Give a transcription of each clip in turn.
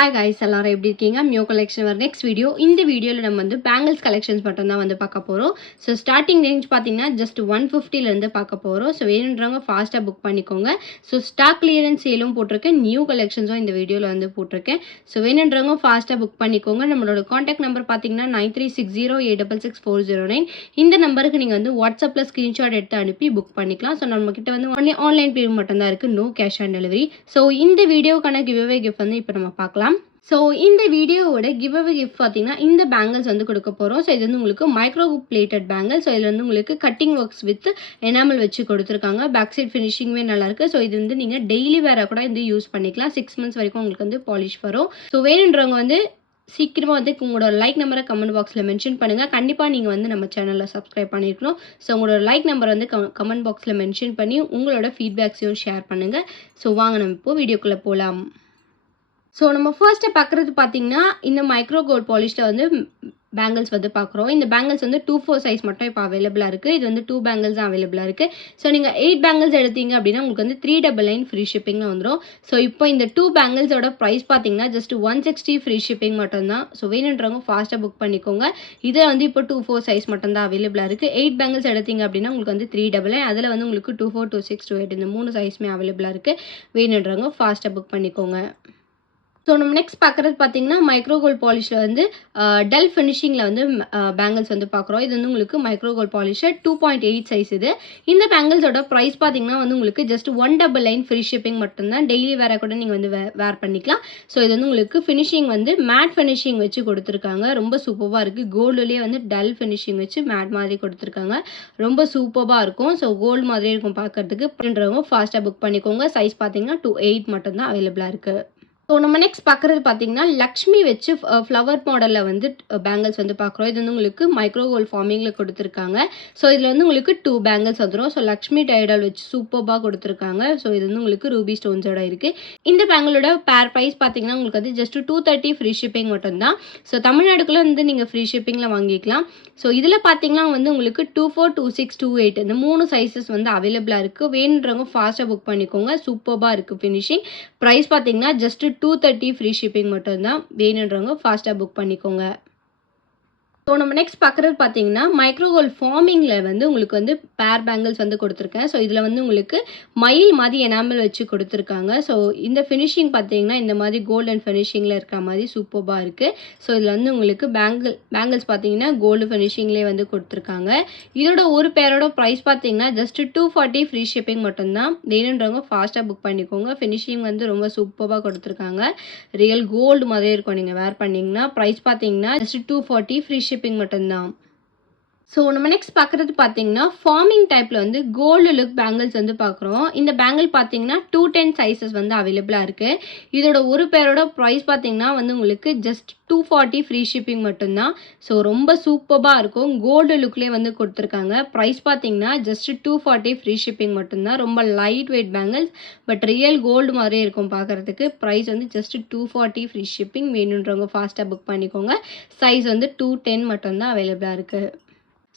Hi guys எல்லாரும் எப்படி இருக்கீங்க? மியோ கலெக்ஷன் வர நெக்ஸ்ட் வீடியோ. இந்த வீடியோவில் நம்ம வந்து பேங்கிள்ஸ் கலெக்ஷன்ஸ் மட்டும் தான் வந்து பார்க்க போகிறோம். ஸோ ஸ்டார்டிங் ரேஞ்ச் பார்த்தீங்கன்னா ஜஸ்ட் 150லேருந்து பார்க்க போகிறோம். ஸோ வேணுன்றவங்க ஃபாஸ்ட்டாக புக் பண்ணிக்கோங்க. ஸோ ஸ்டாக் கிளியரன்ஸ் சேலும் போட்டிருக்கேன், நியூ கலெக்ஷன்ஸும் இந்த வீடியோவில் வந்து போட்டிருக்கேன். ஸோ வேணுன்றவங்க ஃபாஸ்ட்டாக புக் பண்ணிக்கோங்க. நம்மளோட காண்டாக்ட் நம்பர் பார்த்தீங்கன்னா 9360866409. இந்த நம்பருக்கு நீங்கள் வந்து வாட்ஸ்அப்பில் ஸ்க்ரீன்ஷாட் எடுத்து அனுப்பி புக் பண்ணிக்கலாம். ஸோ நம்மக்கிட்ட வந்து ஒன்லி ஆன்லைன் பேமெண்ட் மட்டும் தான் இருக்குது, no cash on delivery. So இந்த வீடியோக்கான கிவ்அவே கிஃப்ட் வந்து இப்போ நம்ம பார்க்கலாம். ஸோ இந்த வீடியோவோட கிவ்அவே கிஃப்ட் பார்த்தீங்கன்னா இந்த பேங்கிள்ஸ் வந்து கொடுக்க போகிறோம். ஸோ இது வந்து உங்களுக்கு மைக்ரோ பிளேட்டட் பேங்கிள். ஸோ இதில் வந்து உங்களுக்கு கட்டிங் ஒர்க்ஸ் வித் எனாமல் வச்சு கொடுத்துருக்காங்க. பேக் சைட் ஃபினிஷிங்குமே நல்லாயிருக்கு. ஸோ இது வந்து நீங்கள் டெய்லி வேற கூட வந்து யூஸ் பண்ணிக்கலாம். 6 months வரைக்கும் உங்களுக்கு வந்து பாலிஷ் வரும். ஸோ வேணுன்றவங்க வந்து சீக்கிரமாக வந்து உங்களோட லைக் நம்பரை கமெண்ட் பாக்ஸில் மென்ஷன் பண்ணுங்கள். கண்டிப்பாக நீங்கள் வந்து நம்ம சேனலில் சப்ஸ்கிரைப் பண்ணியிருக்கணும். ஸோ உங்களோட லைக் நம்பர் வந்து கமெண்ட் பாக்ஸில் மென்ஷன் பண்ணி உங்களோட ஃபீட்பேக்ஸையும் ஷேர் பண்ணுங்கள். ஸோ வாங்க நம்ம இப்போ வீடியோக்குள்ளே போகலாம். ஸோ நம்ம ஃபர்ஸ்ட்டு பார்க்குறது பார்த்தீங்கன்னா இந்த மைக்ரோ கோல்ட் பாலிஷில் வந்து பேங்கிள்ஸ் வந்து பார்க்குறோம். இந்த பேங்கிள்ஸ் வந்து 2-4 சைஸ் மட்டும் இப்போ அவைலபிளாக இருக்குது. இது வந்து 2 பேங்கிள்ஸ் தான் அவைலபிளாக இருக்குது. ஸோ நீங்கள் 8 பேங்கிள்ஸ் எடுத்தீங்க அப்படின்னா உங்களுக்கு வந்து 399 ஃப்ரீ ஷிப்பிங்கில் வந்துடும். ஸோ இப்போ இந்த 2 பேங்கிள்ஸோட ப்ரைஸ் பார்த்தீங்கன்னா ஜஸ்ட் 160 ஃப்ரீ ஷிப்பிங் மட்டும்தான். ஸோ வேணுன்றவங்க ஃபாஸ்ட்டாக புக் பண்ணிக்கோங்க. இதில் வந்து இப்போ 2-4 சைஸ் மட்டும் தான் அவைலபிளாக இருக்குது. 8 பேங்கிள்ஸ் எடுத்தீங்க அப்படின்னா உங்களுக்கு வந்து 399. அதில் வந்து உங்களுக்கு 24, 26, 28 இந்த 3 சைஸுமே அவைலபிளாக இருக்குது. வேணுன்றவங்க ஃபாஸ்ட்டாக புக் பண்ணிக்கோங்க. ஸோ நம்ம நெக்ஸ்ட் பார்க்குறது பார்த்தீங்கன்னா மைக்ரோ கோல்ட் பாலிஷில் வந்து டல் ஃபினிஷிங்கில் வந்து பேங்கிள்ஸ் வந்து பார்க்குறோம். இது வந்து உங்களுக்கு மைக்ரோ கோல்ட் பாலிஷர் 2.8 சைஸ் இது. இந்த பேங்கிள்ஸோட ப்ரைஸ் பார்த்தீங்கன்னா வந்து உங்களுக்கு ஜஸ்ட் 199 ஃப்ரீ ஷிப்பிங் மட்டும்தான். டெய்லி வேற கூட நீங்கள் வந்து வேர் பண்ணிக்கலாம். ஸோ இது வந்து உங்களுக்கு ஃபினிஷிங் வந்து மேட் ஃபினிஷிங் வச்சு கொடுத்துருக்காங்க. ரொம்ப சூப்பராக இருக்குது. கோல்டுலேயே வந்து டல் ஃபினிஷிங் வச்சு மேட் மாதிரி கொடுத்துருக்காங்க. ரொம்ப சூப்பராக இருக்கும். ஸோ கோல்டு மாதிரியே இருக்கும் பார்க்குறதுக்கு. அப்படின்றவங்க ஃபாஸ்ட்டாக புக் பண்ணிக்கோங்க. சைஸ் பார்த்தீங்கன்னா 2.8 மட்டும்தான் அவைலபிளாக இருக்குது. ஸோ நம்ம நெக்ஸ்ட் பார்க்குறது பார்த்தீங்கன்னா லக்ஷ்மி வச்சு ஃப்ளவர் மாடலில் வந்து பேங்கிள்ஸ் வந்து பார்க்குறோம். இது வந்து உங்களுக்கு மைக்ரோ கோல்ட் ஃபார்மிங்கில் கொடுத்துருக்காங்க. ஸோ இதில் வந்து உங்களுக்கு 2 பேங்கிள்ஸ் வந்துடும். ஸோ லக்ஷ்மி டைடல் வச்சு சூப்பராக கொடுத்துருக்காங்க. ஸோ இது வந்து உங்களுக்கு ரூபி ஸ்டோன்ஸோட இருக்குது. இந்த பேங்கிளோட பேர் ப்ரைஸ் பார்த்தீங்கன்னா உங்களுக்கு வந்து ஜஸ்ட் 230 ஃப்ரீ ஷிப்பிங் மட்டும்தான். ஸோ தமிழ்நாடுக்குள்ளே வந்து நீங்கள் ஃப்ரீ ஷிப்பிங்கில் வாங்கிக்கலாம். ஸோ இதில் பார்த்தீங்கன்னா வந்து உங்களுக்கு 24, 26, 28 இந்த 3 சைஸஸ் வந்து அவைலபிளாக இருக்குது. வேணுன்றவங்க ஃபாஸ்ட்டாக புக் பண்ணிக்கோங்க. சூப்பராக இருக்குது ஃபினிஷிங். ப்ரைஸ் பார்த்தீங்கன்னா ஜஸ்ட் 230 ஃப்ரீ ஷிப்பிங் மட்டும்தான். வேணுன்றவங்க ஃபாஸ்ட்டாக புக் பண்ணிக்கோங்க. ஸோ நம்ம நெக்ஸ்ட் பார்க்குறது பார்த்தீங்கன்னா மைக்ரோ கோல்ட் ஃபார்மிங்கில் வந்து உங்களுக்கு வந்து பேர் பேங்கிள்ஸ் வந்து கொடுத்துருக்கேன். ஸோ இதில் வந்து உங்களுக்கு மயில் மாதிரி எனாமல் வச்சு கொடுத்துருக்காங்க. ஸோ இந்த ஃபினிஷிங் பார்த்தீங்கன்னா இந்த மாதிரி கோல்டன் ஃபினிஷிங்கில் இருக்கிற மாதிரி சூப்பராக இருக்குது. ஸோ இதில் வந்து உங்களுக்கு பேங்கிள்ஸ் பார்த்தீங்கன்னா கோல்டு ஃபினிஷிங்லேயே வந்து கொடுத்துருக்காங்க. இதோட ஒரு பேரோட ப்ரைஸ் பார்த்தீங்கன்னா ஜஸ்ட் 240 ஃப்ரீ ஷிப்பிங் மட்டும்தான். வேணுன்றவங்க ஃபாஸ்ட்டாக புக் பண்ணிக்கோங்க. ஃபினிஷிங் வந்து ரொம்ப சூப்பராக கொடுத்துருக்காங்க. ரியல் கோல்டு மாதிரியே இருக்கும் நீங்கள் வேர் பண்ணிங்கன்னா. ப்ரைஸ் பார்த்தீங்கன்னா ஜஸ்ட் 240 ஃப்ரீ ஷிப்பிங் மட்டும்தான். ஸோ நம்ம நெக்ஸ்ட் பார்க்குறது பார்த்தீங்கன்னா ஃபார்மிங் டைப்பில் வந்து கோல்டு லுக் பேங்கிள்ஸ் வந்து பார்க்குறோம். இந்த பேங்கிள் பார்த்தீங்கன்னா 210 சைஸஸ் வந்து அவைலபிளாக இருக்குது. இதோட ஒரு பேரோட ப்ரைஸ் பார்த்தீங்கன்னா வந்து உங்களுக்கு ஜஸ்ட் 240 ஃப்ரீ ஷிப்பிங் மட்டும்தான். ஸோ ரொம்ப சூப்பராக இருக்கும். கோல்டு லுக்லேயே வந்து கொடுத்துருக்காங்க. ப்ரைஸ் பார்த்தீங்கன்னா ஜஸ்ட் 240 ஃப்ரீ ஷிப்பிங் மட்டும்தான். ரொம்ப light weight bangles, but real gold மாதிரியே இருக்கும் பார்க்குறதுக்கு. ப்ரைஸ் வந்து ஜஸ்ட் 240 ஃப்ரீ ஷிப்பிங். வேணுன்றவங்க ஃபாஸ்ட்டாக புக் பண்ணிக்கோங்க. சைஸ் வந்து 210 மட்டும்தான் அவைலபிளாக இருக்குது.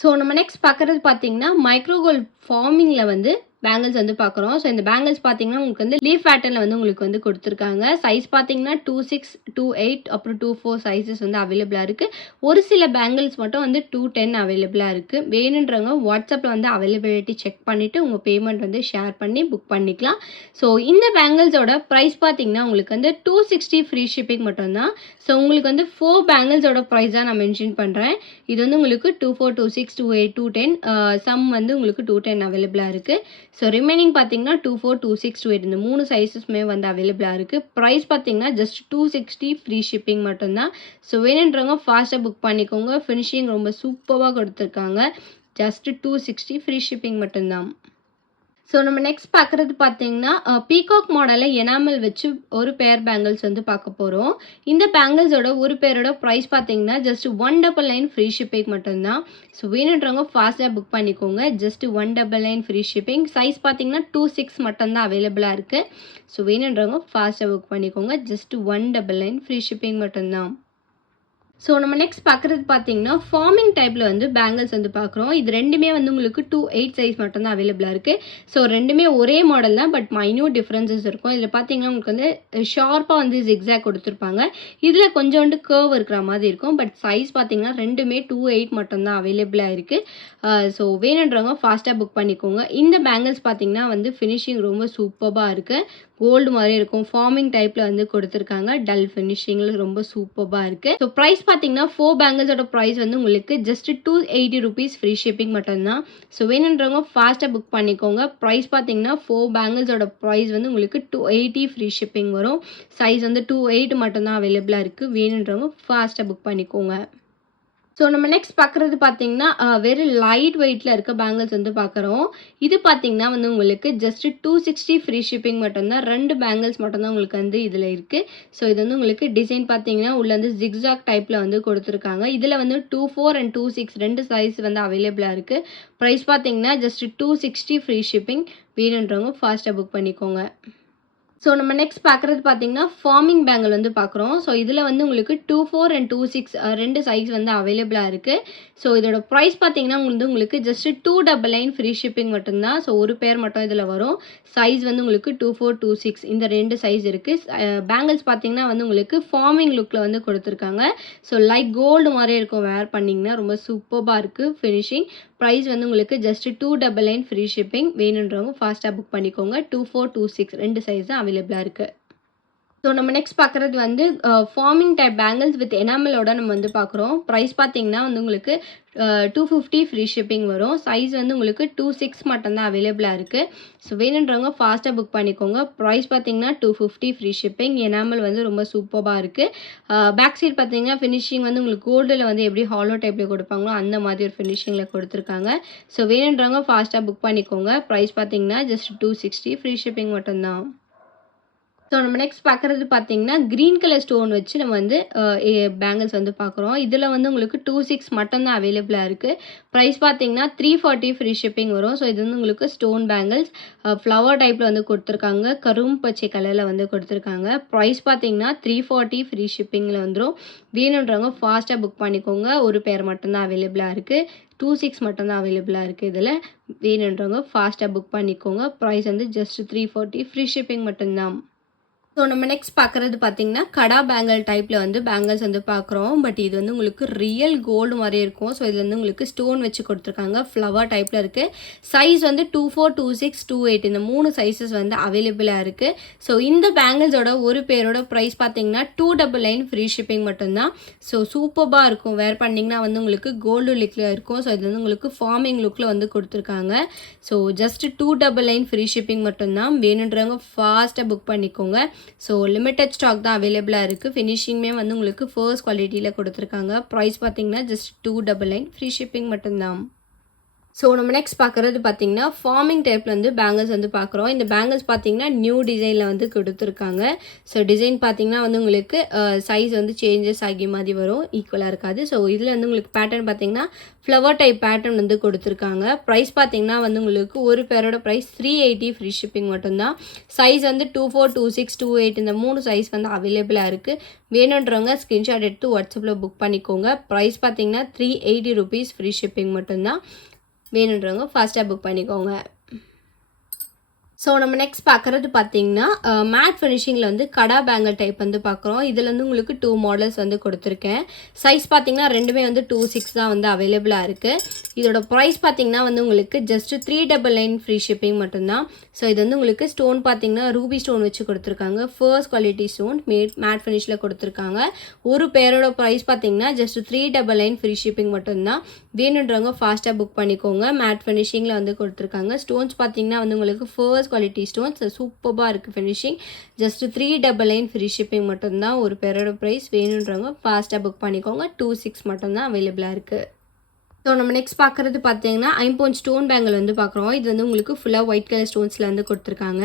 ஸோ நம்ம நெக்ஸ்ட் பார்க்குறது பார்த்தீங்கன்னா மைக்ரோ கோல்ட் ஃபார்மிங்கில் வந்து பேங்கிள்ஸ் வந்து பார்க்குறோம். ஸோ இந்த பேங்கிள்ஸ் பார்த்தீங்கன்னா உங்களுக்கு வந்து லீஃப் பேட்டர்னில் வந்து உங்களுக்கு வந்து கொடுத்துருக்காங்க. சைஸ் பார்த்தீங்கன்னா 26, 28 அப்புறம் 24 சைஸஸ் வந்து அவைலபிளாக இருக்குது. ஒரு சில பேங்கிள்ஸ் மட்டும் வந்து 210 அவைலபிளாக இருக்குது. வேணுன்றவங்க வாட்ஸ்அப்பில் வந்து அவைலபிலிட்டி செக் பண்ணிவிட்டு உங்கள் பேமெண்ட் வந்து ஷேர் பண்ணி புக் பண்ணிக்கலாம். ஸோ இந்த பேங்கிள்ஸோட ப்ரைஸ் பார்த்தீங்கன்னா உங்களுக்கு வந்து 260 ஃப்ரீ ஷிப்பிங் மட்டும்தான். ஸோ உங்களுக்கு வந்து 4 பேங்கிள்ஸோட ப்ரைஸ் தான் நான் மென்ஷன் பண்ணுறேன். இது வந்து உங்களுக்கு 24, 26, 28, 210 சம் வந்து உங்களுக்கு 210 அவைலபிளாக இருக்குது. ஸோ ரிமைனிங் பார்த்தீங்கன்னா 24, 26, 28 இந்த 3 சைஸஸ்மே வந்து அவைலபிளாக இருக்குது. ப்ரைஸ் பார்த்தீங்கன்னா ஜஸ்ட் 260 ஃப்ரீ ஷிப்பிங் மட்டும்தான். ஸோ வேணுன்றவங்க ஃபாஸ்ட்டாக புக் பண்ணிக்கோங்க. ஃபினிஷிங் ரொம்ப சூப்பராக கொடுத்துருக்காங்க. ஜஸ்ட் 260 ஃப்ரீ ஷிப்பிங் மட்டும்தான். ஸோ நம்ம நெக்ஸ்ட் பார்க்குறது பார்த்தீங்கன்னா பீகாக் மாடலில் எனாமல் வச்சு ஒரு பேர் பேங்கிள்ஸ் வந்து பார்க்க போகிறோம். இந்த பேங்கிள்ஸோட ஒரு பேரோட ப்ரைஸ் பார்த்தீங்கன்னா ஜஸ்ட் 199 ஃப்ரீ ஷிப்பிங் மட்டும்தான். ஸோ வேணுன்றவங்க ஃபாஸ்ட்டாக புக் பண்ணிக்கோங்க. Just 199 free shipping. சைஸ் பார்த்தீங்கன்னா 26 மட்டும்தான் அவைலபிளாக இருக்குது. ஸோ வேணுன்றவங்க ஃபாஸ்ட்டாக புக் பண்ணிக்கோங்க. ஜஸ்ட் 199 ஃப்ரீ ஷிப்பிங் மட்டும்தான். ஸோ நம்ம நெக்ஸ்ட் பார்க்குறது பார்த்தீங்கன்னா ஃபார்மிங் டைப்பில் வந்து பேங்கிள்ஸ் வந்து பார்க்குறோம். இது ரெண்டுமே வந்து உங்களுக்கு 2/8 சைஸ் மட்டும் தான் அவைலபிளாக இருக்குது. ஸோ ரெண்டுமே ஒரே மாடல் தான், பட் மைன்யூட் டிஃப்ரென்சஸ் இருக்கும். இதில் பார்த்தீங்கன்னா உங்களுக்கு வந்து ஷார்ப்பாக வந்து ஜிக்ஸாக் கொடுத்துருப்பாங்க. இதில் கொஞ்சோண்டு கர்வ் இருக்கிற மாதிரி இருக்கும். பட் சைஸ் பார்த்தீங்கன்னா ரெண்டுமே 2/8 மட்டும் தான் அவைலபிளாக இருக்குது. ஸோ வேணுன்றவங்க ஃபாஸ்ட்டாக புக் பண்ணிக்கோங்க. இந்த பேங்கிள்ஸ் பார்த்தீங்கன்னா வந்து ஃபினிஷிங் ரொம்ப சூப்பராக இருக்குது. கோல்டு மாதிரி இருக்கும். ஃபார்மிங் டைப்பில் வந்து கொடுத்துருக்காங்க. டல் ஃபினிஷிங்கில் ரொம்ப சூப்பராக இருக்குது. ஸோ ப்ரைஸ் பார்த்தீங்கன்னா 4 பேங்கிள்ஸோட ப்ரைஸ் வந்து உங்களுக்கு ஜஸ்ட் 280 rupees ஃப்ரீ ஷிப்பிங் மட்டும்தான். ஸோ வேணுன்றவங்க ஃபாஸ்ட்டாக புக் பண்ணிக்கோங்க. ப்ரைஸ் பார்த்தீங்கன்னா 4 பேங்கிள்ஸோட ப்ரைஸ் வந்து உங்களுக்கு 280 ஃப்ரீ ஷிப்பிங் வரும். சைஸ் வந்து 2/8 மட்டும்தான் அவைலபிளாக இருக்குது. வேணுன்றவங்க ஃபாஸ்ட்டாக புக் பண்ணிக்கோங்க. ஸோ நம்ம நெக்ஸ்ட் பார்க்குறது பார்த்தீங்கன்னா வெறும் லைட் வெயிட்டில் இருக்க பேங்கிள்ஸ் வந்து பார்க்குறோம். இது பார்த்தீங்கன்னா வந்து உங்களுக்கு ஜஸ்ட் 260 ஃப்ரீ ஷிப்பிங் மட்டும்தான். 2 பேங்கிள்ஸ் மட்டும்தான் உங்களுக்கு வந்து இதில் இருக்குது. ஸோ இது வந்து உங்களுக்கு டிசைன் பார்த்தீங்கன்னா உள்ள வந்து ஜிக்ஸாக் டைப்பில் வந்து கொடுத்துருக்காங்க. இதில் வந்து 24 and 26 2 சைஸ் வந்து அவைலபிளாக இருக்குது. ப்ரைஸ் பார்த்தீங்கன்னா ஜஸ்ட் 260 ஃப்ரீ ஷிப்பிங். வேணுன்றவங்க ஃபாஸ்ட்டாக புக் பண்ணிக்கோங்க. ஸோ நம்ம நெக்ஸ்ட் பார்க்குறது பார்த்தீங்கன்னா ஃபார்மிங் பேங்கிள் வந்து பார்க்குறோம். ஸோ இதில் வந்து உங்களுக்கு 24 and 26 2 சைஸ் வந்து அவைலபிளாக இருக்குது. ஸோ இதோட ப்ரைஸ் பார்த்தீங்கன்னா உங்களுக்கு ஜஸ்ட் 299 ஃப்ரீ ஷிப்பிங் மட்டும்தான். ஸோ ஒரு பேர் மட்டும் இதில் வரும். சைஸ் வந்து உங்களுக்கு 24, 26 இந்த 2 சைஸ் இருக்குது. பேங்கிள்ஸ் பார்த்தீங்கன்னா வந்து உங்களுக்கு ஃபார்மிங் லுக்கில் வந்து கொடுத்துருக்காங்க. ஸோ லைட் கோல்டு மாதிரியே இருக்கும். வேர் பண்ணிங்கன்னா ரொம்ப சூப்பராக இருக்குது ஃபினிஷிங். ப்ரைஸ் வந்து உங்களுக்கு ஜஸ்ட் 299 ஃப்ரீ ஷிப்பிங். வேணுன்றவங்க ஃபாஸ்ட்டாக புக் பண்ணிக்கோங்க. 24, 26 2 சைஸ் தான் அவைலபிளாக இருக்குது. ஸோ நம்ம நெக்ஸ்ட் பார்க்குறது வந்து ஃபார்மிங் டைப் பேங்கிள்ஸ் வித் எனாமலோட நம்ம வந்து பார்க்குறோம். ப்ரைஸ் பார்த்தீங்கன்னா வந்து உங்களுக்கு 250 ஃப்ரீ ஷிப்பிங் வரும். சைஸ் வந்து உங்களுக்கு 26 மட்டும்தான் அவைலபிளாக இருக்குது. ஸோ வேணுன்றவங்க ஃபாஸ்ட்டாக புக் பண்ணிக்கோங்க. ப்ரைஸ் பார்த்தீங்கன்னா 250 ஃப்ரீ ஷிப்பிங். எனாமல் வந்து ரொம்ப சூப்பராக இருக்குது. பேக் சைட் பார்த்தீங்கன்னா ஃபினிஷிங் வந்து உங்களுக்கு கோல்டில் வந்து எப்படி ஹாலோ டைப்பில் கொடுப்பாங்களோ அந்த மாதிரி ஒரு ஃபினிஷிங்கில் கொடுத்துருக்காங்க. ஸோ வேணுன்றவங்க ஃபாஸ்ட்டாக புக் பண்ணிக்கோங்க. ப்ரைஸ் பார்த்தீங்கன்னா ஜஸ்ட் 260 ஃப்ரீ ஷிப்பிங் மட்டும்தான். ஸோ நம்ம நெக்ஸ்ட் பார்க்குறது பார்த்தீங்கன்னா க்ரீன் கலர் ஸ்டோன் வச்சு நம்ம வந்து பேங்கிள்ஸ் வந்து பார்க்குறோம். இதில் வந்து உங்களுக்கு 26 மட்டும்தான் அவைலபிளாக இருக்குது. ப்ரைஸ் பார்த்தீங்கன்னா 340 ஃப்ரீ ஷிப்பிங் வரும். ஸோ இது வந்து உங்களுக்கு ஸ்டோன் பேங்கிள்ஸ் ஃப்ளவர் டைப்பில் வந்து கொடுத்துருக்காங்க. கரும் பச்சை கலரில் வந்து கொடுத்துருக்காங்க. ப்ரைஸ் பார்த்தீங்கன்னா 340 ஃப்ரீ ஷிப்பிங்கில் வந்துடும். வேணுன்றவங்க ஃபாஸ்ட்டாக புக் பண்ணிக்கோங்க. ஒரு பேர் மட்டும்தான் அவைலபிளாக இருக்குது. 26 மட்டும்தான் அவைலபிளாக இருக்குது. இதில் வேணுன்றவங்க ஃபாஸ்ட்டாக புக் பண்ணிக்கோங்க. ப்ரைஸ் வந்து ஜஸ்ட் 340 ஃப்ரீ ஷிப்பிங் மட்டும்தான். ஸோ நம்ம நெக்ஸ்ட் பார்க்குறது பார்த்தீங்கன்னா கடா பேங்கிள் டைப்பில் வந்து பேங்கிள்ஸ் வந்து பார்க்குறோம். பட் இது வந்து உங்களுக்கு ரியல் கோல்டு மாதிரி இருக்கும். ஸோ இது வந்து உங்களுக்கு ஸ்டோன் வச்சு கொடுத்துருக்காங்க. ஃப்ளவர் டைப்பில் இருக்குது. சைஸ் வந்து 24, 26, 28 இந்த 3 சைஸஸ் வந்து அவைலபிளாக இருக்குது. ஸோ இந்த பேங்கிள்ஸோட ஒரு பேரோட ப்ரைஸ் பார்த்தீங்கன்னா 299 ஃப்ரீ ஷிப்பிங் மட்டும்தான். ஸோ சூப்பராக இருக்கும். வேர் பண்ணிங்கன்னா வந்து உங்களுக்கு கோல்டு லுக்கில் இருக்கும். ஸோ இது வந்து உங்களுக்கு ஃபார்மிங் லுக்கில் வந்து கொடுத்துருக்காங்க. ஸோ ஜஸ்ட் 299 ஃப்ரீ ஷிப்பிங் மட்டும்தான். வேணுன்றவங்க ஃபாஸ்ட்டாக புக் பண்ணிக்கோங்க. ஸோ லிமிட்டட் ஸ்டாக் தான் அவைலபிளாக இருக்குது. ஃபினிஷிங்குமே வந்து உங்களுக்கு ஃபர்ஸ்ட் குவாலிட்டியில் கொடுத்துருக்காங்க. ப்ரைஸ் பார்த்தீங்கன்னா ஜஸ்ட் 299 ஃப்ரீ ஷிப்பிங் மட்டும்தான். ஸோ நம்ம நெக்ஸ்ட் பார்க்குறது பார்த்தீங்கன்னா ஃபார்மிங் டைப்பில் வந்து பேங்கிள்ஸ் வந்து பார்க்குறோம். இந்த பேங்கிள்ஸ் பார்த்தீங்கன்னா நியூ டிசைனில் வந்து கொடுத்துருக்காங்க. ஸோ டிசைன் பார்த்தீங்கன்னா வந்து உங்களுக்கு சைஸ் வந்து சேஞ்சஸ் ஆகி மாதிரி வரும். ஈக்குவலாக இருக்காது. ஸோ இதில் வந்து உங்களுக்கு பேட்டர்ன் பார்த்தீங்கன்னா ஃப்ளவர் டைப் பேட்டர்ன் வந்து கொடுத்துருக்காங்க. ப்ரைஸ் பார்த்தீங்கன்னா வந்து உங்களுக்கு ஒரு பேரோட ப்ரைஸ் 380 ஃப்ரீ ஷிப்பிங் மட்டும்தான். சைஸ் வந்து 24, 26, 28 இந்த 3 சைஸ் வந்து அவைலபிளாக இருக்குது. வேணுன்றவங்க ஸ்க்ரீன்ஷாட் எடுத்து வாட்ஸ்அப்பில் புக் பண்ணிக்கோங்க. ப்ரைஸ் பார்த்தீங்கன்னா 380 rupees ஃப்ரீ ஷிப்பிங் மட்டும்தான். வேணுன்றவங்க ஃபாஸ்ட்டாக புக் பண்ணிக்கோங்க. ஸோ நம்ம நெக்ஸ்ட் பார்க்குறது பார்த்தீங்கன்னா மேட் ஃபினிஷிங்கில் வந்து கடா பேங்கிள் டைப் வந்து பார்க்குறோம். இதில் வந்து உங்களுக்கு 2 மாடல்ஸ் வந்து கொடுத்துருக்கேன். சைஸ் பார்த்தீங்கன்னா ரெண்டுமே வந்து 26 தான் வந்து அவைலபிளாக இருக்குது. இதோட ப்ரைஸ் பார்த்தீங்கன்னா வந்து உங்களுக்கு ஜஸ்ட் 399 ஃப்ரீ ஷிப்பிங் மட்டும்தான். ஸோ இது வந்து உங்களுக்கு ஸ்டோன் பார்த்தீங்கன்னா ரூபி ஸ்டோன் வச்சு கொடுத்துருக்காங்க. ஃபர்ஸ்ட் குவாலிட்டி ஸ்டோன் மேட் ஃபினிஷில் கொடுத்துருக்காங்க. ஒரு பேரோட ப்ரைஸ் பார்த்தீங்கன்னா ஜஸ்ட் 399 ஃப்ரீ ஷிப்பிங் மட்டும்தான். வேணுன்றவங்க ஃபாஸ்ட்டாக புக் பண்ணிக்கோங்க. மேட் ஃபினிஷிங்கில் வந்து கொடுத்துருக்காங்க. ஸ்டோன்ஸ் பார்த்தீங்கன்னா வந்து உங்களுக்கு ஃபர்ஸ்ட் குவாலிட்டி ஸ்டோன்ஸ் சூப்பராக இருக்குது ஃபினிஷிங். ஜஸ்ட் 399 ஃப்ரீ ஷிப்பிங் மட்டும்தான். ஒரு பேரோட ப்ரைஸ். வேணுன்றவங்க ஃபாஸ்ட்டாக புக் பண்ணிக்கோங்க. 26 மட்டும்தான் அவைலபிளாக இருக்குது. ஸோ நம்ம நெக்ஸ்ட் பார்க்குறது பார்த்தீங்கன்னா ஐம்பொன் ஸ்டோன் பேங்கிள் வந்து பார்க்குறோம். இது வந்து உங்களுக்கு ஃபுல்லாக ஒயிட் கலர் ஸ்டோன்ஸில் வந்து கொடுத்துருக்காங்க.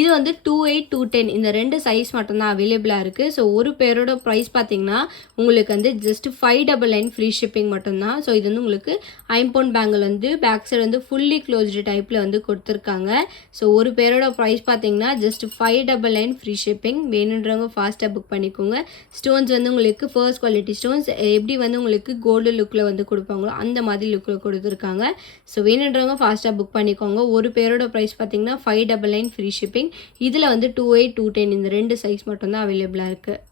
இது வந்து 28, 210 இந்த 2 சைஸ் மட்டும்தான் அவைலபிளாக இருக்குது. ஸோ ஒரு பேரோட ப்ரைஸ் பார்த்தீங்கன்னா உங்களுக்கு வந்து ஜஸ்ட் 599 ஃப்ரீ ஷிப்பிங் மட்டும்தான். ஸோ இது வந்து உங்களுக்கு ஐம்பொன் பேங்கிள் வந்து பேக் சைடு வந்து ஃபுல்லி க்ளோஸ்டு டைப்பில் வந்து கொடுத்துருக்காங்க. ஸோ ஒரு பேரோட ப்ரைஸ் பார்த்தீங்கன்னா ஜஸ்ட் 599 ஃப்ரீ ஷிப்பிங். வேணுன்றவங்க ஃபாஸ்ட்டாக புக் பண்ணிக்கோங்க. ஸ்டோன்ஸ் வந்து உங்களுக்கு ஃபர்ஸ்ட் குவாலிட்டி ஸ்டோன்ஸ் எப்படி வந்து உங்களுக்கு கோல்டு லுக்கில் வந்து கொடுப்பாங்களோ அந்த மாதிரி லுக்கில் கொடுத்துருக்காங்க. ஸோ வேணுன்றவங்க ஃபாஸ்ட்டாக புக் பண்ணிக்கோங்க. ஒரு பேரோட ப்ரைஸ் பார்த்தீங்கன்னா 599 ஃப்ரீ ஷிப்பிங். இதில் வந்து 28, 210 இந்த 2 சைஸ் மட்டும்தான் அவைலபிளாக இருக்குது.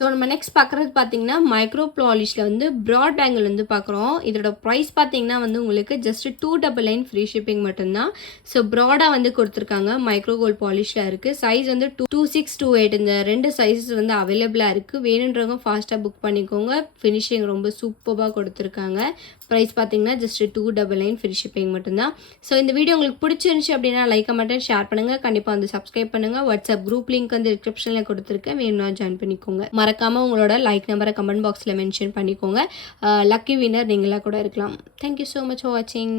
ஸோ நம்ம நெக்ஸ்ட் பார்க்குறது பார்த்தீங்கன்னா மைக்ரோ பாலிஷில் வந்து ப்ராட் பேங்கிள் வந்து பார்க்குறோம். இதோட ப்ரைஸ் பார்த்தீங்கன்னா வந்து உங்களுக்கு ஜஸ்ட் 299 ஃப்ரீ ஷிப்பிங் மட்டும்தான். ஸோ ப்ராடாக வந்து கொடுத்துருக்காங்க. மைக்ரோ கோல்ட் பாலிஷில் இருக்குது. சைஸ் வந்து 26, 28 இந்த 2 சைஸஸ் வந்து அவைலபிளாக இருக்குது. வேணுன்றவங்க ஃபாஸ்ட்டாக புக் பண்ணிக்கோங்க. ஃபினிஷிங் ரொம்ப சூப்பராக கொடுத்துருக்காங்க. ப்ரைஸ் பார்த்தீங்கன்னா ஜஸ்ட் 299 ஃப்ரீ ஷிப்பிங் மட்டும்தான். ஸோ இந்த வீடியோ உங்களுக்கு பிடிச்சிருந்துச்சு அப்படின்னா லைக் கமெண்ட் ஷேர் பண்ணுங்கள். கண்டிப்பாக வந்து சப்ஸ்கிரைப் பண்ணுங்கள். வாட்ஸ்அப் குரூப் லிங்க் வந்து டிஸ்கிரிப்ஷனில் கொடுத்துருக்கேன். வேணும்னா ஜாயின் பண்ணிக்கோங்க. மறக்காமல் உங்களோட லைக் நம்பரை கமெண்ட் பாக்ஸில் மென்ஷன் பண்ணிக்கோங்க. லக்கி வின்னர் நீங்களாக கூட இருக்கலாம். தேங்க்யூ ஸோ மச் ஃபார் வாட்சிங்.